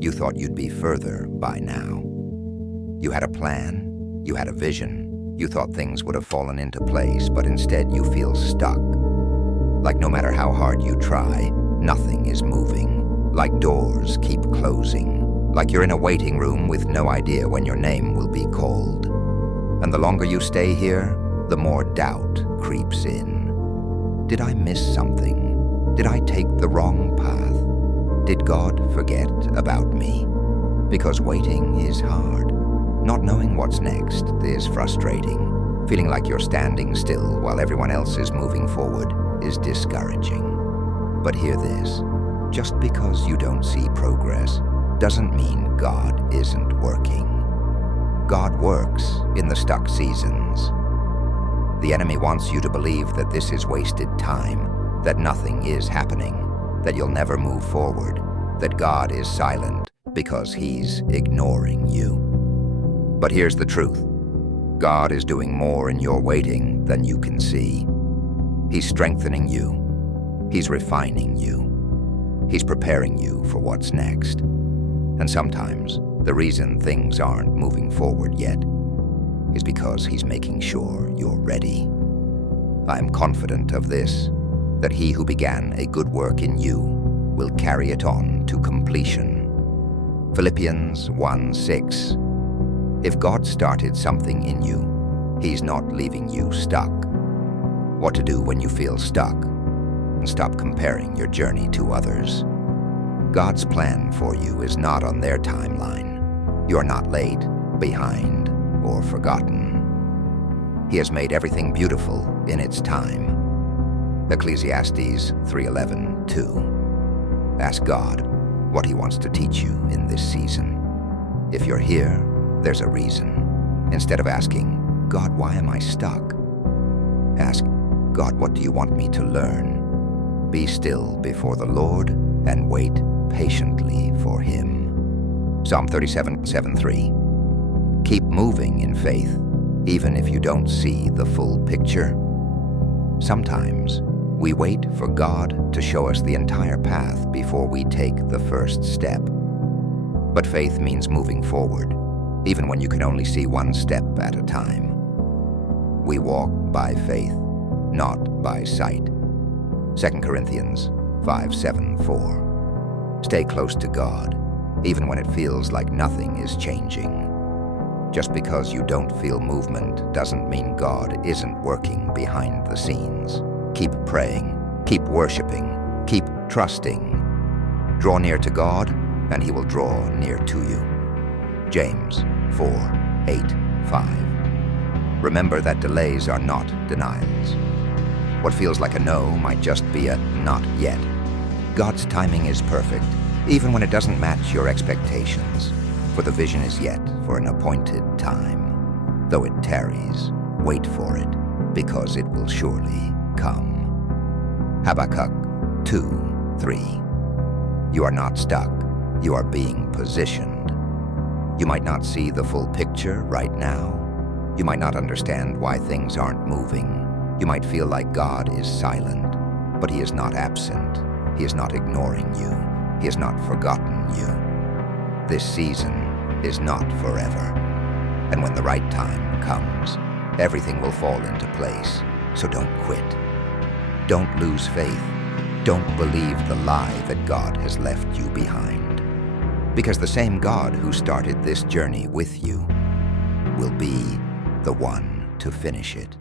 You thought you'd be further by now. You had a plan, you had a vision, you thought things would have fallen into place, but instead you feel stuck. Like no matter how hard you try, nothing is moving. Like doors keep closing. Like you're in a waiting room with no idea when your name will be called. And the longer you stay here, the more doubt creeps in. Did I miss something? Did I take the wrong path? Did God forget about me? Because waiting is hard. Not knowing what's next is frustrating. Feeling like you're standing still while everyone else is moving forward is discouraging. But hear this, just because you don't see progress doesn't mean God isn't working. God works in the stuck seasons. The enemy wants you to believe that this is wasted time, that nothing is happening, that you'll never move forward, that God is silent because he's ignoring you. But here's the truth. God is doing more in your waiting than you can see. He's strengthening you. He's refining you. He's preparing you for what's next. And sometimes the reason things aren't moving forward yet is because he's making sure you're ready. I'm confident of this, that he who began a good work in you will carry it on to completion. Philippians 1:6. If God started something in you, he's not leaving you stuck. What to do when you feel stuck? And stop comparing your journey to others. God's plan for you is not on their timeline. You're not late, behind, or forgotten. He has made everything beautiful in its time. Ecclesiastes 3:11-2. Ask God what he wants to teach you in this season. If you're here, there's a reason. Instead of asking, God, why am I stuck? Ask, God, what do you want me to learn? Be still before the Lord and wait patiently for him. Psalm 37:7-3. Keep moving in faith, even if you don't see the full picture. Sometimes we wait for God to show us the entire path before we take the first step. But faith means moving forward, even when you can only see one step at a time. We walk by faith, not by sight. 2 Corinthians 5:7-4. Stay close to God, even when it feels like nothing is changing. Just because you don't feel movement doesn't mean God isn't working behind the scenes. Keep praying, keep worshiping, keep trusting. Draw near to God, and he will draw near to you. James 4:8-5. Remember that delays are not denials. What feels like a no might just be a not yet. God's timing is perfect, even when it doesn't match your expectations. For the vision is yet for an appointed time. Though it tarries, wait for it, because it will surely come. Habakkuk 2:3. You are not stuck, you are being positioned. You might not see the full picture right now. You might not understand why things aren't moving. You might feel like God is silent, but he is not absent. He is not ignoring you. He has not forgotten you. This season is not forever. And when the right time comes, everything will fall into place. So don't quit. Don't lose faith. Don't believe the lie that God has left you behind. Because the same God who started this journey with you will be the one to finish it.